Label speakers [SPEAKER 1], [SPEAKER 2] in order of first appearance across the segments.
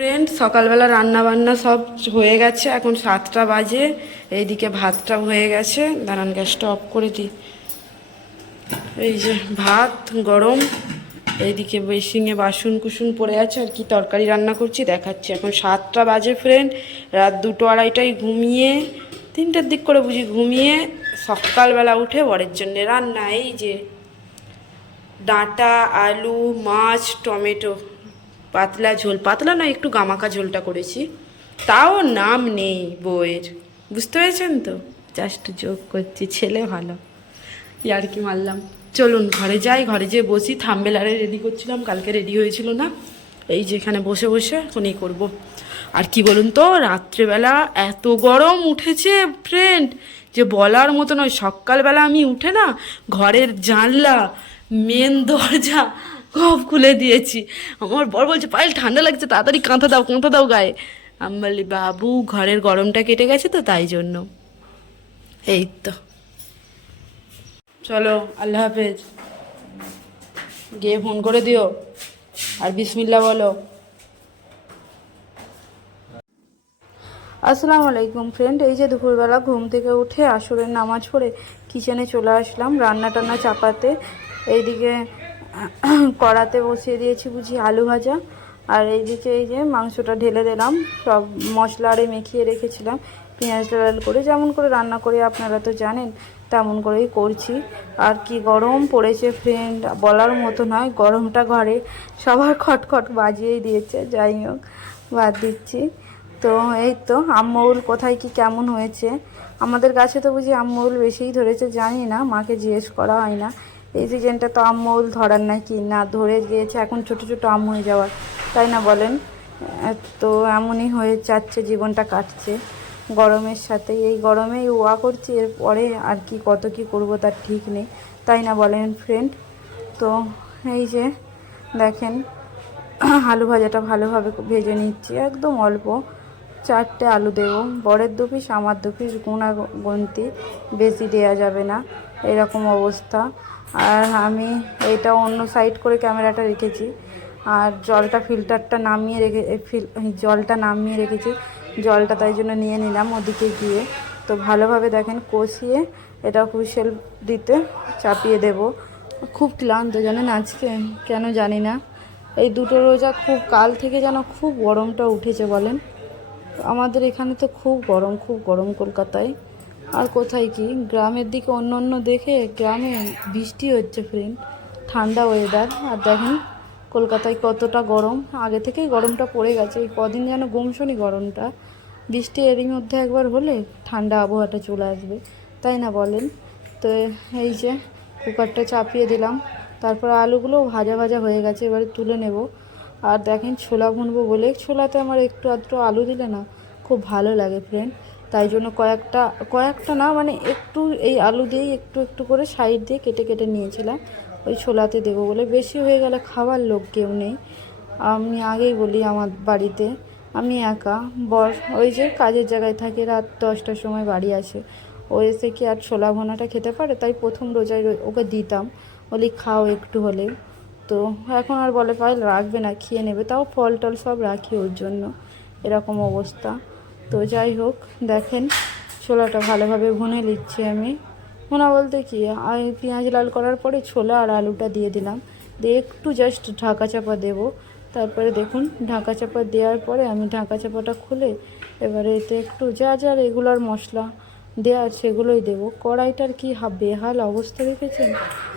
[SPEAKER 1] Friend সকালবেলা রান্না বান্না সব হয়ে গেছে, এখন সাতটা বাজে, এইদিকে ভাতটা হয়ে গেছে। দাঁড়ান, গ্যাসটা অফ করে দিই। এই যে ভাত গরম, এইদিকে বেসিংয়ে বাসন কুসুন পড়ে আছে, আর কি তরকারি রান্না করছি দেখাচ্ছি। এখন সাতটা বাজে ফ্রেন্ড রাত দুটো আড়াইটায় ঘুমিয়ে, তিনটের দিক করে বুঝি ঘুমিয়ে, সকালবেলা উঠে বরের জন্যে রান্না, এই যে ডাঁটা, আলু, মাছ, টমেটো। পাতলা ঝোল, পাতলা না একটু গামাকা ঝোলটা করেছি। তাও নাম নেই বইয়ের। বুঝতে পেরেছেন তো? জাস্ট যোগ করছি, ছেলে ভালো। আর কি মারলাম চলুন, ঘরে যাই, ঘরে যেয়ে বসি। থাম্বেলারে রেডি করছিলাম, কালকে রেডি হয়েছিল না। এই যে এখানে বসে বসে এখন এই করব। আর কি বলুন তো, রাত্রেবেলা এত গরম উঠেছে ফ্রেন্ড যে বলার মতো নয়, সকালবেলা আমি উঠে না, ঘরের জানলা মেন দরজা সব খুলে দিয়েছি। আমার বর বলছে, পায়েল, ঠান্ডা লাগছে, তাড়াতাড়ি কাঁথা দাও কাঁথা দাও গায়ে। আমি বলি বাবু, ঘরের গরমটা কেটে গেছে তো, তাই জন্য। এই তো। চলো, আল্লাহ হাফেজ। গিয়ে ফোন করে দিও। আর বিসমিল্লা বলো। আসসালামু আলাইকুম ফ্রেন্ড এই যে দুপুরবেলা ঘুম থেকে উঠে আসরের নামাজ পড়ে কিচেনে চলে আসলাম রান্না টান্না চাপাতে। এইদিকে কড়াতে বসিয়ে দিয়েছি বুঝি আলু ভাজা। আর এইদিকে এই যে মাংসটা ঢেলে দিলাম, সব মশলা আরে মেখিয়ে রেখেছিলাম, পেঁয়াজ লাল করে, যেমন করে রান্না করে আপনারা তো জানেন, তেমন করেই করছি। আর কি গরম পড়েছে ফ্রেন্ড বলার মতো নয়, গরমটা ঘরে সবার খটখট বাজিয়েই দিয়েছে, যাই হোক, বাদ দিচ্ছি। তো এই তো আম্মউল কোথায় কি কেমন হয়েছে? আমাদের গাছে তো বুঝি আম্মউল বেশিই ধরেছে, জানি না, মাকে জিজ্ঞেস করা হয় না। এই সিজনটা তো আম্মউল ধরার নাকি না ধরে গিয়েছে, এখন ছোট ছোট আম হয়ে যাওয়ার, তাই না বলেন? তো এমনই হয়ে যাচ্ছে, জীবনটা কাটছে। গরমের সাথে, এই গরমেই ওয়া করছি, এরপরে আর কি, কত কি করব তার ঠিক নেই, তাই না বলেন ফ্রেন্ড তো এই যে দেখেন, আলু ভাজাটা ভালোভাবে ভেজে নিচ্ছি, একদম অল্প। চারটে আলু দেবো, বরের দু পিস আমার দু পিস গুণা গুনতি বেশি দেওয়া যাবে না, এরকম অবস্থা। আর আমি এটা অন্য সাইড করে ক্যামেরাটা রেখেছি। আর জলটা ফিল্টারটা নামিয়ে রেখে ফিল- জলটা নামিয়ে রেখেছি। জলটা তাই জন্য নিয়ে নিলাম ওদিকে গিয়ে। তো ভালোভাবে দেখেন কষিয়ে এটা হুইসেল দিতে চাপিয়ে দেব। খুব ক্লান্ত জানেন আজকে কেন জানি না। এই দুটো রোজা খুব, কাল থেকে যেন খুব গরমটা উঠেছে বলেন। আমাদের এখানে তো খুব গরম খুব গরম কলকাতায়। আর কোথায় কি? গ্রামের দিকে অন্য অন্য দেখে গ্রামে বৃষ্টি হচ্ছে ফ্রেন্ড ঠান্ডা ওয়েদার আর দেখেন, কলকাতায় কতটা গরম। আগে থেকেই গরমটা পড়ে গেছে। এই কদিন যেন গুমশনি গরমটা। বৃষ্টি এরই মধ্যে একবার হলে ঠান্ডা আবহাওয়াটা চলে আসবে। তাই না বলেন? তো এই যে কুকারটা চাপিয়ে দিলাম। তারপর আলুগুলো ভাজা ভাজা হয়ে গেছে, এবারে তুলে নেব। আর দেখেন, ছোলা ভুনবো বলে ছোলাতে আমার একটু আধটু আলু দিলে না খুব ভালো লাগে ফ্রেন্ড তাই জন্য কয়েকটা কয়েকটা না মানে একটু এই আলু দিয়েই একটু একটু করে সাইড দিয়ে কেটে কেটে নিয়েছিলাম। ওই ছোলাতে দেবো বলে। বেশি হয়ে গেলে খাবার লোক কেউ নেই। আমি আগেই বলি আমার বাড়িতে, আমি একা, বর ওই যে কাজের জায়গায় থাকে, রাত দশটার সময় বাড়ি আসে। ও এসে কি আর ছোলা ভোনাটা খেতে পারে? তাই প্রথম রোজায় ওকে দিতাম। বলি খাও একটু হলে। তো এখন আর বলে পাইল রাখবে না, খেয়ে নেবে। তাও ফল টল সব রাখি ওর জন্য। এরকম অবস্থা। তো যাই হোক, দেখেন, ছোলাটা ভালোভাবে ভুনে নিচ্ছি আমি। ভুনা বলতে কি পেঁয়াজ লাল করার পরে ছোলা আর আলুটা দিয়ে দিলাম। দিয়ে একটু জাস্ট ঢাকা চাপা দেবো। তারপরে দেখুন, ঢাকা চাপা দেওয়ার পরে আমি ঢাকা চাপাটা খুলে এবারে এতে একটু যা যা রেগুলার মশলা দেওয়া সেগুলোই দেবো। কড়াইটার কি বেহাল অবস্থা রেখেছেন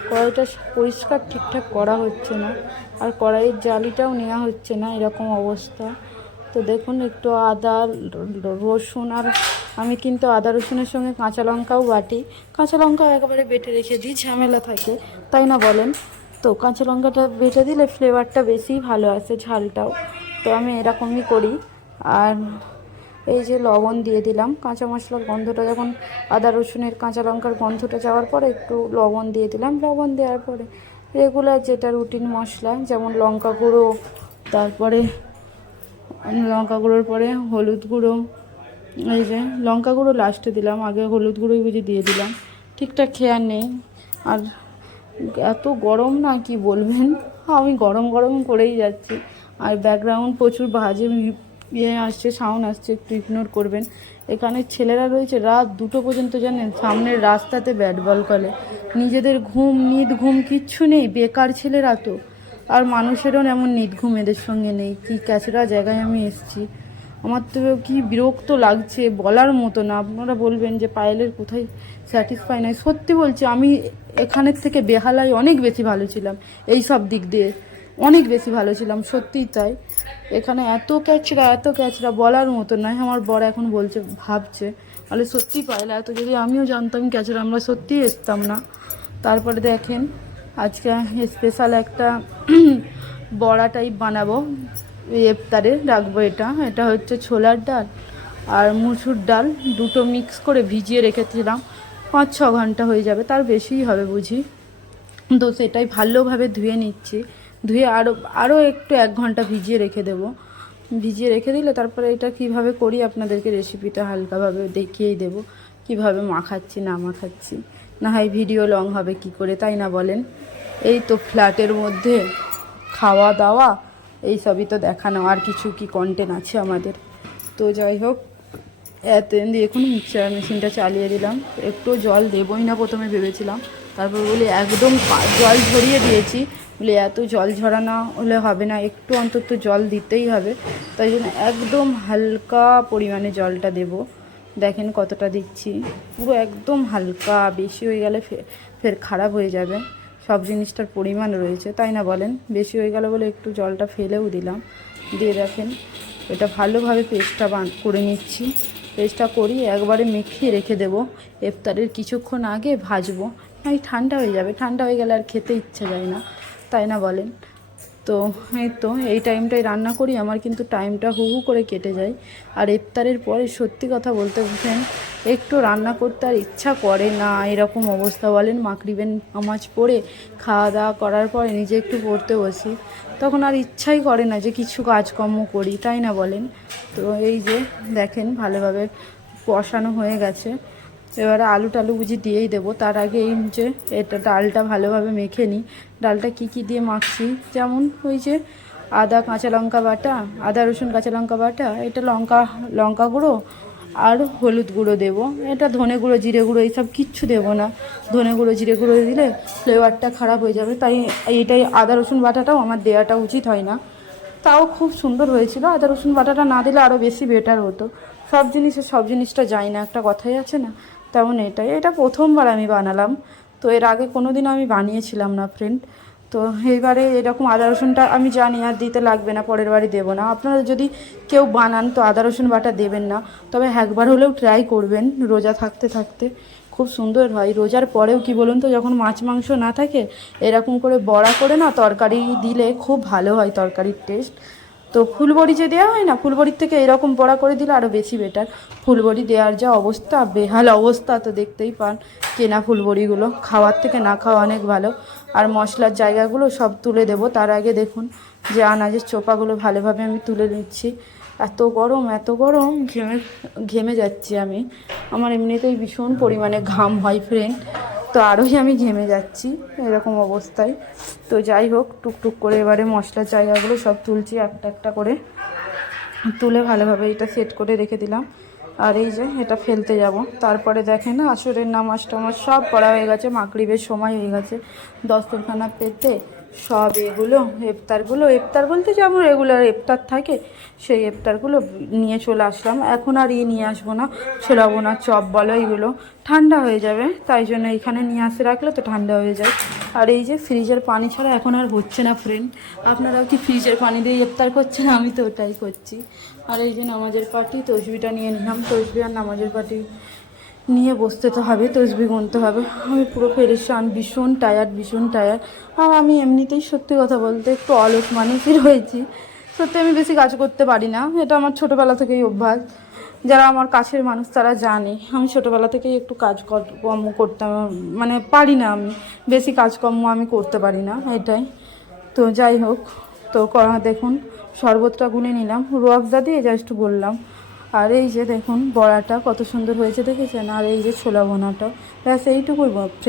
[SPEAKER 1] কড়াইটা পরিষ্কার ঠিকঠাক করা হচ্ছে না। আর কড়াইয়ের জালিটাও নেওয়া হচ্ছে না, এরকম অবস্থা। তো দেখুন, একটু আদা, রসুন আর আমি কিন্তু আদা রসুনের সঙ্গে কাঁচা লঙ্কাও বাটি। কাঁচা লঙ্কাও একেবারে বেটে রেখে দিই, ঝামেলা থাকে, তাই না বলেন? তো কাঁচা লঙ্কাটা বেটে দিলে ফ্লেভারটা বেশি ভালো আসে ঝালটাও। তো আমি এরকমই করি। আর এই যে লবণ দিয়ে দিলাম, কাঁচা মশলার গন্ধটা যখন আদা রসুনের কাঁচা লঙ্কার গন্ধটা যাওয়ার পরে একটু লবণ দিয়ে দিলাম। লবণ দেওয়ার পরে রেগুলার যেটা রুটিন মশলা, যেমন লঙ্কা গুঁড়ো, তারপরে লঙ্কা গুঁড়োর পরে হলুদ গুঁড়ো, এই যে লঙ্কা গুঁড়ো লাস্টে দিলাম, আগে হলুদ গুঁড়োই বুঝে দিয়ে দিলাম। ঠিকঠাক খেয়াল নেই। আর এত গরম না, কি বলবেন? আমি গরম গরম করেই যাচ্ছি। আর ব্যাকগ্রাউন্ড প্রচুর বাজে ইয়ে আসছে সাউন্ড আসছে, একটু ইগনোর করবেন। এখানে ছেলেরা রয়েছে, রাত দুটো পর্যন্ত জানেন, সামনের রাস্তাতে ব্যাট বল করে নিজেদের ঘুম, নিদ ঘুম কিচ্ছু নেই, বেকার ছেলেরা তো। আর মানুষেরও এমন নিদ ঘুম এদের সঙ্গে নেই। কি ক্যাচরা জায়গায় আমি এসেছি। আমার তো কি বিরক্ত লাগছে বলার মতো না। আপনারা বলবেন যে পায়েলের কোথায় স্যাটিসফাই নয় সত্যি বলছি, আমি এখানের থেকে বেহালায় অনেক বেশি ভালো ছিলাম। এই সব দিক দিয়ে অনেক বেশি ভালো ছিলাম, সত্যিই তাই। এখানে এত ক্যাচরা এত ক্যাচরা বলার মতো নয় আমার বর এখন বলছে, ভাবছে, তাহলে সত্যি পাইলে এত যদি আমিও জানতাম ক্যাচরা, আমরা সত্যিই এসতাম না। তারপরে দেখেন আজকে স্পেশাল একটা বড়া টাইপ বানাবো। ইফতারে রাখব এটা। এটা হচ্ছে ছোলার ডাল আর মুসুর ডাল। দুটো মিক্স করে ভিজিয়ে রেখেছিলাম। পাঁচ, ছ ঘণ্টা হয়ে যাবে। তার বেশিই হবে বুঝি। তো সেটাই ভালোভাবে ধুয়ে নিচ্ছি। ধুয়ে আরও আরও একটু এক ঘণ্টা ভিজিয়ে রেখে দেবো। ভিজিয়ে রেখে দিলে তারপরে এটা কীভাবে করি আপনাদেরকে রেসিপিটা হালকাভাবে দেখিয়েই দেবো। কীভাবে মাখাচ্ছি, না মাখাচ্ছি। না হয় ভিডিও লং হবে, কি করে তাই না বলেন? এই তো ফ্ল্যাটের মধ্যে খাওয়া দাওয়া, এই সবই তো দেখানো, আর কিছু কি কন্টেন্ট আছে আমাদের? তো যাই হোক এত এখন মিক্সার মেশিনটা চালিয়ে দিলাম। একটু জল দেবই না প্রথমে ভেবেছিলাম। তারপর বলি, একদম জল ঝরিয়ে দিয়েছি। বলি, এত জল ঝরানো হলে হবে না, একটু অন্তত জল দিতেই হবে। তাই জন্য একদম হালকা পরিমাণে জলটা দেব। দেখেন কতটা দিচ্ছি। পুরো একদম হালকা, বেশি হয়ে গেলে ফের খারাপ হয়ে যাবে। সব জিনিসটার পরিমাণ রয়েছে, তাই না বলেন? বেশি হয়ে গেল বলে একটু জলটা ফেলেও দিলাম। দিয়ে দেখেন, এটা ভালোভাবে পেস্টটা বান করে নিচ্ছি। পেস্টটা করি, একবারে মেখিয়ে রেখে দেবো। ইফতারের কিছুক্ষণ আগে ভাজবো। এই ঠান্ডা হয়ে যাবে। ঠান্ডা হয়ে গেলে আর খেতে ইচ্ছে যায় না। তাই না বলেন? তো এই তো, এই টাইমটাই রান্না করি, আমার কিন্তু টাইমটা হু হু করে কেটে যায়। আর ইফতারের পরে সত্যি কথা বলতে বুঝলেন একটু রান্না করতে আর ইচ্ছা করে না, এরকম অবস্থা। বলেন মাকড়িবেন আমাজ পড়ে খাওয়া দাওয়া করার পরে নিজে একটু পড়তে বসি, তখন আর ইচ্ছাই করে না যে কিছু কাজকর্ম করি, তাই না বলেন? তো এই যে দেখেন ভালোভাবে কষানো হয়ে গেছে। এবারে আলু টালু বুঝি দিয়েই দেবো। তার আগে এই যে এটা ডালটা ভালোভাবে মেখে নিই। ডালটা কি কি দিয়ে মাখছি? যেমন ওই যে আদা, কাঁচা লঙ্কা বাটা, আদা, রসুন, কাঁচা লঙ্কা বাটা, এটা লঙ্কা লঙ্কা গুঁড়ো আর হলুদ গুঁড়ো দেবো। এটা ধনে গুঁড়ো, জিরে গুঁড়ো এইসব কিচ্ছু দেবো না। ধনে গুঁড়ো, জিরে গুঁড়ো দিলে ফ্লেভারটা খারাপ হয়ে যাবে। তাই এইটাই আদা, রসুন বাটাটাও আমার দেওয়াটা উচিত হয় না। তাও খুব সুন্দর হয়েছিল। আদা, রসুন বাটাটা না দিলে আরও বেশি বেটার হতো। সব জিনিসে সব জিনিসটা যায় না, একটা কথাই আছে না। তেমন এটাই। এটা প্রথমবার আমি বানালাম। তো এর আগে কোনো দিন আমি বানিয়েছিলাম না ফ্রেন্ড তো এইবারে এরকম আদা রসুনটা আমি জানি আর দিতে লাগবে না, পরের বারে দেবো না। আপনারা যদি কেউ বানান, তো আদা রসুন বাটা দেবেন না। তবে একবার হলেও ট্রাই করবেন, রোজা থাকতে থাকতে। খুব সুন্দর হয়। রোজার পরেও কি বলুন তো, যখন মাছ, মাংস না থাকে, এরকম করে বড়া করে না, তরকারি দিলে খুব ভালো হয় তরকারির টেস্ট তো ফুলবড়ি যে দেওয়া হয় না, ফুলবড়ির থেকে এরকম বড়া করে দিলে আরও বেশি বেটার ফুলবড়ি দেওয়ার যা অবস্থা, বেহাল অবস্থা তো দেখতেই পান। কেনা ফুলবড়িগুলো, খাওয়ার থেকে না খাওয়া অনেক ভালো। আর মশলার জায়গাগুলো সব তুলে দেবো। তার আগে দেখুন যে আনাজের চোপাগুলো ভালোভাবে আমি তুলে নিচ্ছি। এত গরম এত গরম, ঘেমে ঘেমে যাচ্ছি আমি। আমার এমনিতেই ভীষণ পরিমাণে ঘাম হয় ফ্রেন্ড তো আরোই আমি ঘেমে যাচ্ছি, এরকম অবস্থায়। তো যাই হোক, টুকটুক করে এবারে মশলার জায়গাগুলো সব তুলছি, একটা একটা করে। তুলে ভালোভাবে এটা সেট করে রেখে দিলাম। আর এই যে, এটা ফেলতে যাব। তারপরে দেখেন আসরের নামাজ টামাজ সব পড়া হয়ে গেছে, মাগরিবের সময় হয়ে গেছে। দস্তরখানা পেতে সব এগুলো, ইফতারগুলো, ইফতার বলতে যেমন রেগুলার ইফতার থাকে, সেই ইফতারগুলো নিয়ে চলে আসলাম। এখন আর ইয়ে নিয়ে আসব না ছোলাবো না চপ বলো এগুলো। ঠান্ডা হয়ে যাবে, তাই জন্য এখানে নিয়ে আসে রাখলে তো ঠান্ডা হয়ে যায়। আর এই যে ফ্রিজের পানি ছাড়া এখন আর হচ্ছে না ফ্রেন্ড আপনারাও কি ফ্রিজের পানি দিয়ে ইফতার করছেন? আমি তো ওটাই করছি। আর এই যে নামাজের পাটি তসবিটা নিয়ে নিলাম। তসবি আর নামাজের পাটি নিয়ে বসতে তো হবে, তসবি গুনতে হবে। আমি পুরো ফেরেশান ভীষণ টায়ার্ড ভীষণ টায়ার্ড আর আমি এমনিতেই সত্যি কথা বলতে একটু অলস মানুষই রয়েছি সত্যি আমি বেশি কাজ করতে পারি না, এটা আমার ছোটোবেলা থেকেই অভ্যাস। যারা আমার কাছের মানুষ তারা জানে, আমি ছোটোবেলা থেকেই একটু কাজ কর্ম করতাম মানে পারি না আমি, বেশি কাজকর্ম আমি করতে পারি না, এটাই। তো যাই হোক, তো দেখুন, শরবতটা গুনে নিলাম রোয়াবজা দিয়ে জাস্ট বললাম। আর এই যে দেখুন, বড়াটা কত সুন্দর হয়েছে দেখেছেন? আর এই যে ছোলা বোনাটা ব্যাস, এইটুকুই ফ্রেন্ড